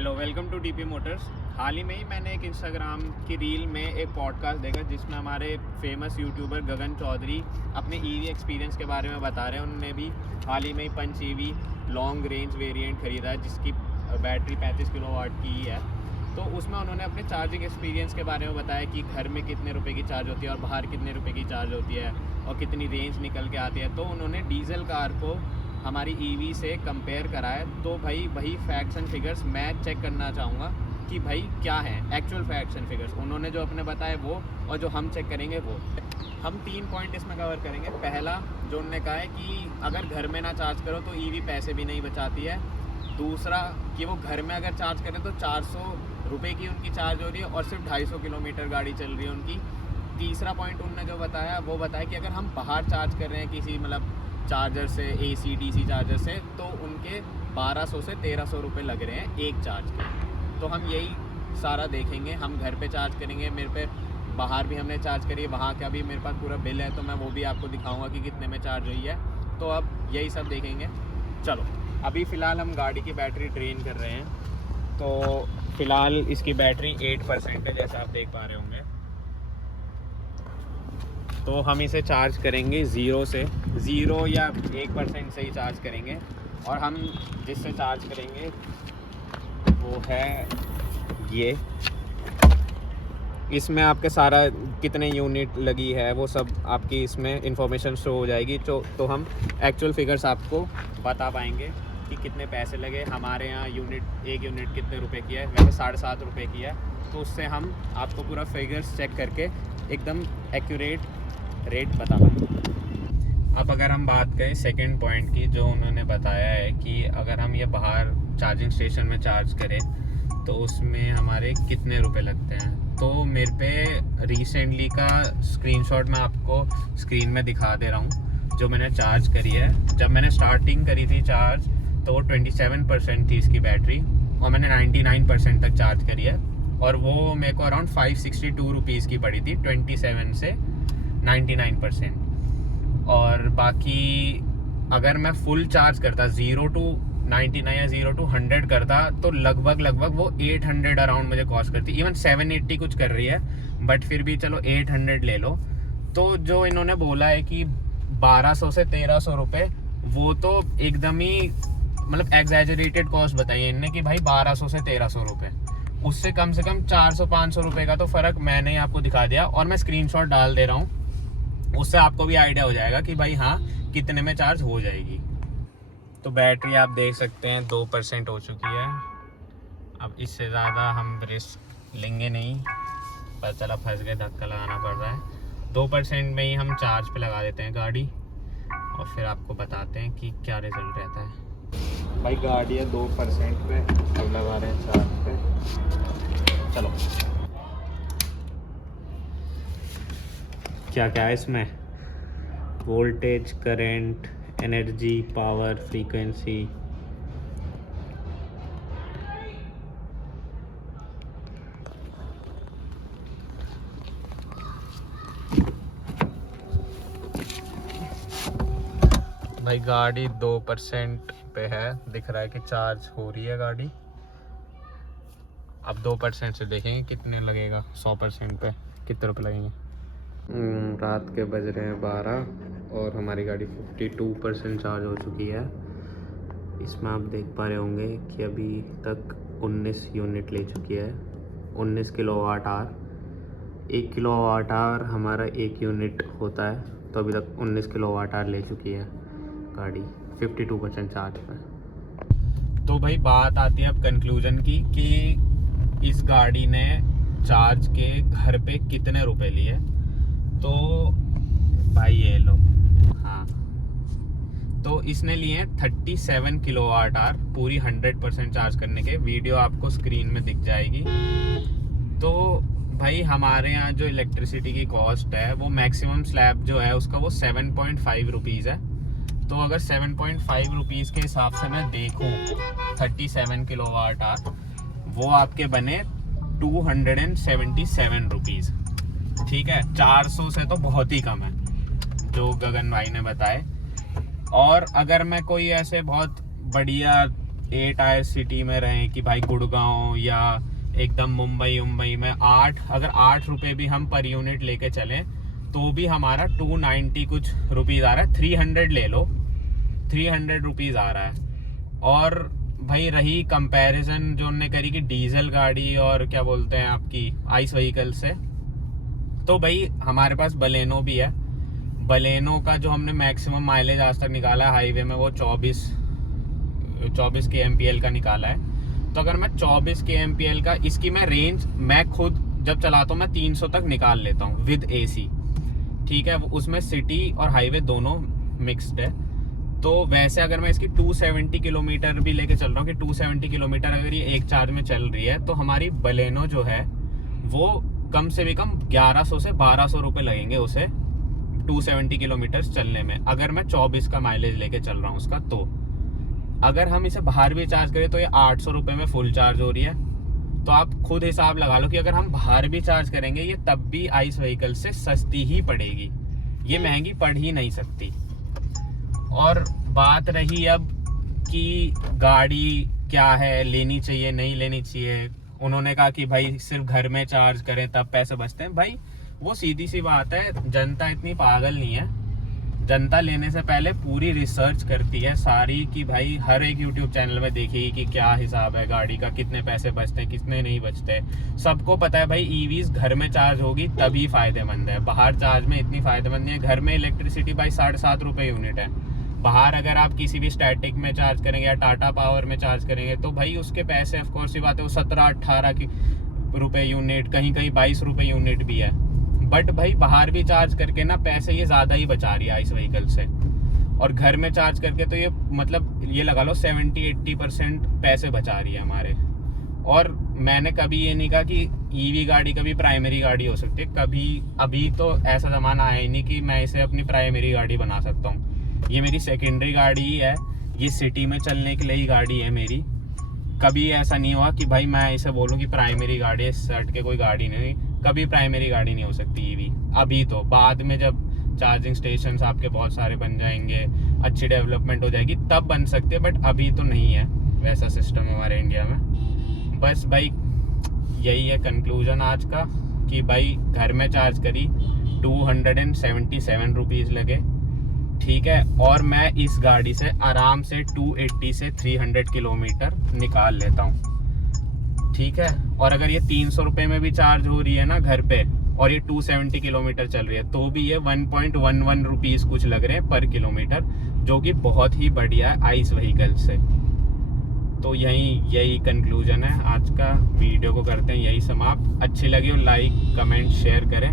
Hello, welcome to DP motors. हाल ही में ही मैंने एक इंस्टाग्राम की रील में एक पॉडकास्ट देखा जिसमें हमारे फेमस यूट्यूबर गगन चौधरी अपने ईवी एक्सपीरियंस के बारे में बता रहे हैं। उन्होंने भी हाल ही में ही Punch EV long range variant ख़रीदा है जिसकी बैटरी 35 किलोवाट की ही है। तो उसमें उन्होंने अपने चार्जिंग एक्सपीरियंस के बारे में बताया कि घर में कितने रुपए की चार्ज होती है और बाहर कितने रुपए की चार्ज होती है और कितनी रेंज निकल के आती है। तो उन्होंने डीजल कार को हमारी ईवी से कंपेयर करा है। तो भाई वही फैक्ट्स एंड फिगर्स मैं चेक करना चाहूँगा कि भाई क्या है एक्चुअल फैक्ट्स एंड फिगर्स। उन्होंने जो अपने बताए वो और जो हम चेक करेंगे वो। हम 3 पॉइंट इसमें कवर करेंगे। पहला जो उन्होंने कहा है कि अगर घर में ना चार्ज करो तो ईवी पैसे भी नहीं बचाती है। दूसरा कि वो घर में अगर चार्ज करें तो 400 रुपये की उनकी चार्ज हो रही है और सिर्फ 250 किलोमीटर गाड़ी चल रही है उनकी। तीसरा पॉइंट उन्होंने जो बताया वो बताया कि अगर हम बाहर चार्ज कर रहे हैं किसी मतलब चार्जर से, AC DC चार्जर से, तो उनके 1200 से 1300 रुपये लग रहे हैं एक चार्ज के। तो हम यही सारा देखेंगे। हम घर पे चार्ज करेंगे, मेरे पे बाहर भी हमने चार्ज करी है, वहाँ का भी मेरे पास पूरा बिल है, तो मैं वो भी आपको दिखाऊंगा कि कितने में चार्ज हुई है। तो अब यही सब देखेंगे। चलो, अभी फ़िलहाल हम गाड़ी की बैटरी ड्रेन कर रहे हैं। तो फ़िलहाल इसकी बैटरी 8% है जैसा आप देख पा रहे होंगे। तो हम इसे चार्ज करेंगे 0 या 1% से ही चार्ज करेंगे। और हम जिससे चार्ज करेंगे वो है ये। इसमें आपके सारा कितने यूनिट लगी है वो सब आपकी इसमें इंफॉर्मेशन शो हो जाएगी। तो हम एक्चुअल फिगर्स आपको बता पाएंगे कि कितने पैसे लगे। हमारे यहाँ एक यूनिट कितने रुपए की है, वैसे 7.5 रुपये की है। तो उससे हम आपको पूरा फिगर्स चेक करके एकदम एक्यूरेट रेट बता पाएंगे। अब अगर हम बात करें सेकंड पॉइंट की, जो उन्होंने बताया है कि अगर हम ये बाहर चार्जिंग स्टेशन में चार्ज करें तो उसमें हमारे कितने रुपए लगते हैं। तो मेरे पे रिसेंटली का स्क्रीनशॉट मैं आपको स्क्रीन में दिखा दे रहा हूँ जो मैंने चार्ज करी है। जब मैंने स्टार्टिंग करी थी चार्ज तो 27% थी इसकी बैटरी और मैंने 99% तक चार्ज करी है और वो मेरे को अराउंड 562 रुपीज़ की पड़ी थी 27 से 99%। और बाकी अगर मैं फुल चार्ज करता 0 to 99 या 0 to 100 करता तो लगभग वो 800 अराउंड मुझे कॉस्ट करती। इवन 780 कुछ कर रही है, बट फिर भी चलो 800 ले लो। तो जो इन्होंने बोला है कि 1200 से 1300 रुपये, वो तो एकदम ही मतलब एग्जैजरेटेड कॉस्ट बताई है इनने कि भाई 1200 से 1300 रुपये। उससे कम से कम 400-500 रुपये का तो फ़र्क मैंने आपको दिखा दिया और मैं स्क्रीनशॉट डाल दे रहा हूँ। उससे आपको भी आइडिया हो जाएगा कि भाई हाँ कितने में चार्ज हो जाएगी। तो बैटरी आप देख सकते हैं 2% हो चुकी है। अब इससे ज़्यादा हम रिस्क लेंगे नहीं, पता चला फंस गए, धक्का लगाना पड़ रहा है। 2% में ही हम चार्ज पे लगा देते हैं गाड़ी और फिर आपको बताते हैं कि क्या रिजल्ट रहता है। भाई गाड़ी है 2% पे, अब लगा रहे हैं चार्ज पे। चलो, क्या क्या है इसमें, voltage, current, energy, power, frequency. भाई गाड़ी 2% पे है, दिख रहा है कि चार्ज हो रही है गाड़ी। अब 2% से देखेंगे कितने लगेगा। 100% पे कितने रुपए लगेंगे। रात के बज रहे हैं 12 और हमारी गाड़ी 52% चार्ज हो चुकी है। इसमें आप देख पा रहे होंगे कि अभी तक 19 यूनिट ले चुकी है, 19 किलोवाट आवर। 1 किलोवाट आवर हमारा 1 यूनिट होता है, तो अभी तक 19 किलोवाट आवर ले चुकी है गाड़ी 52% चार्ज पर। तो भाई बात आती है अब कंक्लूजन की कि इस गाड़ी ने चार्ज के घर पे कितने रुपए लिए। तो भाई ये लो, हाँ, तो इसने लिए 37 किलोवाट आवर पूरी 100% चार्ज करने के। वीडियो आपको स्क्रीन में दिख जाएगी। तो भाई हमारे यहाँ जो इलेक्ट्रिसिटी की कॉस्ट है वो मैक्सिमम स्लैब जो है उसका वो 7.5 रुपीज़ है। तो अगर 7.5 रुपीज़ के हिसाब से मैं देखूँ 37 किलोवाट आवर, वो आपके बने 277 रुपीज़। ठीक है, 400 से तो बहुत ही कम है जो गगन भाई ने बताए। और अगर मैं कोई ऐसे बहुत बढ़िया ए टायर सिटी में रहें कि भाई गुड़गांव या एकदम मुंबई में 8 रुपए भी हम पर यूनिट लेके चलें तो भी हमारा 290 कुछ रुपीज़ आ रहा है। 300 ले लो, 300 रुपीज़ आ रहा है। और भाई रही कंपैरिजन जो उन्होंने करी कि डीजल गाड़ी और क्या बोलते हैं आपकी आइस व्हीकल से, तो भाई हमारे पास बलेनो भी है। बलेनो का जो हमने मैक्सिमम माइलेज आज तक निकाला है हाईवे में वो 24 kmpl का निकाला है। तो अगर मैं 24 kmpl का, इसकी मैं रेंज मैं खुद जब चलाता हूँ मैं 300 तक निकाल लेता हूँ विद AC, ठीक है। उसमें सिटी और हाईवे दोनों मिक्स्ड है। तो वैसे अगर मैं इसकी 270 किलोमीटर भी लेके चल रहा हूँ कि 270 किलोमीटर अगर ये एक चार्ज में चल रही है तो हमारी बलेनो जो है वो कम से भी कम 1100 से 1200 रुपये लगेंगे उसे 270 किलोमीटर चलने में, अगर मैं 24 का माइलेज लेके चल रहा हूँ उसका। तो अगर हम इसे बाहर भी चार्ज करें तो ये 800 रुपये में फुल चार्ज हो रही है। तो आप खुद हिसाब लगा लो कि अगर हम बाहर भी चार्ज करेंगे ये तब भी आइस व्हीकल से सस्ती ही पड़ेगी, ये महंगी पड़ ही नहीं सकती। और बात रही अब कि गाड़ी क्या है, लेनी चाहिए नहीं लेनी चाहिए, उन्होंने कहा कि भाई सिर्फ घर में चार्ज करें तब पैसे बचते हैं। भाई वो सीधी सी बात है, जनता इतनी पागल नहीं है। जनता लेने से पहले पूरी रिसर्च करती है सारी कि भाई हर एक यूट्यूब चैनल में देखिए कि क्या हिसाब है गाड़ी का, कितने पैसे बचते हैं कितने नहीं बचते। सबको पता है भाई ईवीज घर में चार्ज होगी तभी फायदेमंद है, बाहर चार्ज में इतनी फायदेमंद नहीं है। घर में इलेक्ट्रिसिटी भाई 7.5 रुपये यूनिट है, बाहर अगर आप किसी भी स्टैटिक में चार्ज करेंगे या टाटा पावर में चार्ज करेंगे तो भाई उसके पैसे ऑफकोर्स ही बात है वो 17-18 रुपये यूनिट, कहीं कहीं 22 रुपये यूनिट भी है। बट भाई बाहर भी चार्ज करके ना पैसे ये ज़्यादा ही बचा रही है इस व्हीकल से, और घर में चार्ज करके तो ये मतलब ये लगा लो 70-80% पैसे बचा रही है हमारे। और मैंने कभी ये नहीं कहा कि ईवी गाड़ी कभी प्राइमरी गाड़ी हो सकती है, कभी अभी तो ऐसा ज़माना आया ही नहीं कि मैं इसे अपनी प्राइमरी गाड़ी बना सकता हूँ। ये मेरी सेकेंडरी गाड़ी ही है, ये सिटी में चलने के लिए ही गाड़ी है मेरी। कभी ऐसा नहीं हुआ कि भाई मैं इसे बोलूँ कि प्राइमरी गाड़ी है, सट के कोई गाड़ी नहीं, कभी प्राइमरी गाड़ी नहीं हो सकती ईवी। अभी तो बाद में जब चार्जिंग स्टेशंस आपके बहुत सारे बन जाएंगे, अच्छी डेवलपमेंट हो जाएगी तब बन सकते हैं, बट अभी तो नहीं है वैसा सिस्टम हमारे इंडिया में। बस भाई यही है कंक्लूजन आज का कि भाई घर में चार्ज करी 277 रुपीज़ लगे, ठीक है। और मैं इस गाड़ी से आराम से 280 से 300 किलोमीटर निकाल लेता हूँ, ठीक है। और अगर ये 300 रुपये में भी चार्ज हो रही है ना घर पे और ये 270 किलोमीटर चल रही है तो भी ये 1.11 रुपीज़ कुछ लग रहे हैं पर किलोमीटर, जो कि बहुत ही बढ़िया है आइस व्हीकल से। तो यही कंक्लूजन है आज का। वीडियो को करते हैं यही समाप्त। अच्छी लगी हो लाइक कमेंट शेयर करें।